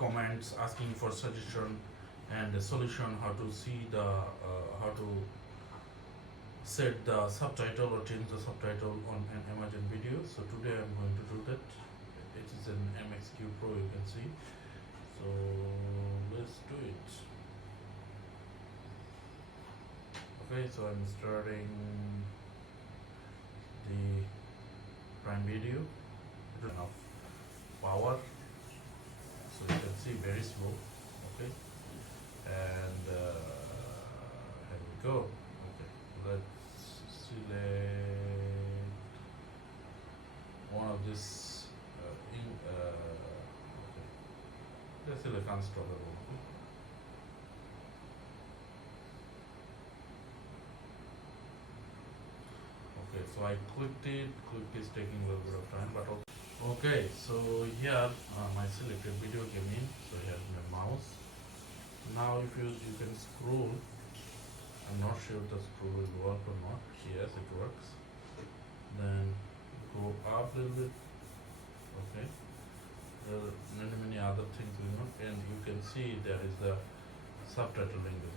comments asking for suggestion and a solution how to see the how to set the subtitle or change the subtitle on an Amazon video. So today I'm going to do that. It is an MXQ Pro, you can see. So let's do it. Okay, so I'm starting the Prime Video. Enough power, so you can see very slow. Okay, and here we go. Okay, let's select one of this okay, let's select installer one. Okay, so I clicked it is taking a little bit of time, but okay, so here my selected video came in. So here's my mouse. Now if you can scroll, I'm not sure if the scroll will work or not. Yes, it works. Then go up a little bit. Okay, there are many other things going on, and you can see there is the subtitle language.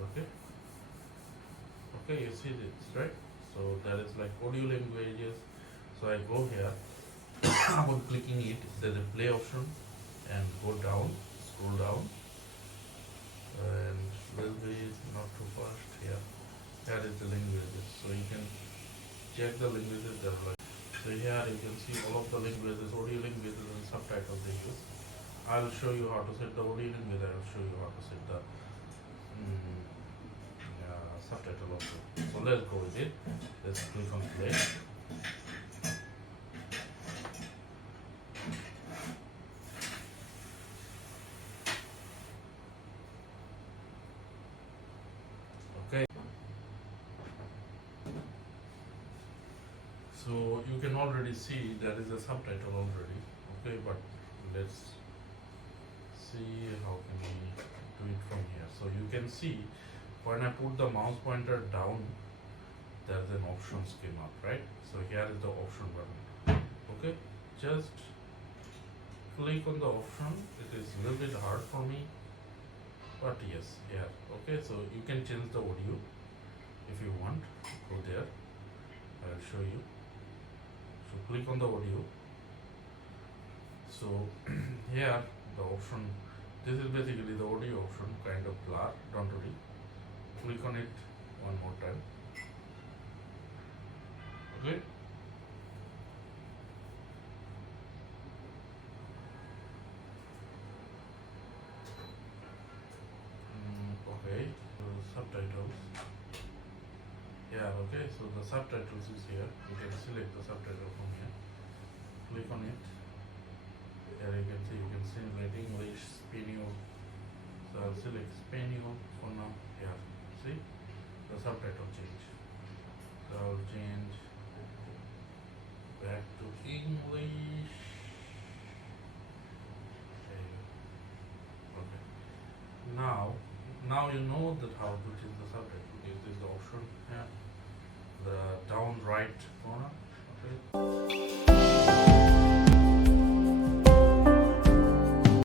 Okay, you see this, right? So there is like audio languages. So I go here. Upon clicking it, there's a play option, and go down, scroll down, and will be not too fast here. Here is the languages, so you can check the languages there. So here you can see all of the languages, audio languages and subtitles they use. I'll show you how to set the audio language. I'll show you how to set the subtitle also. So let's go with it. Let's click on play. Okay, so you can already see there is a subtitle already. Okay, but let's see how can we do it from here. So you can see when I put the mouse pointer down, there's an options came up, right? So here is the option button. Okay, just click on the option. It is a little bit hard for me, but yes, here. Okay, so you can change the audio if you want. Go there, I'll show you. So click on the audio. So here the option, this is basically the audio option, kind of blur, don't worry. Click on it one more time. Okay, okay, so subtitles. Yeah, okay, so the subtitles is here. You can select the subtitle from here. Click on it. Here you can select English, Spanish. So I'll select Spanish for now. Yeah, see the subtitle change. So I'll change back to English. Okay. Now you know that how to change the subtitle. This is the option here, the down right corner. Okay.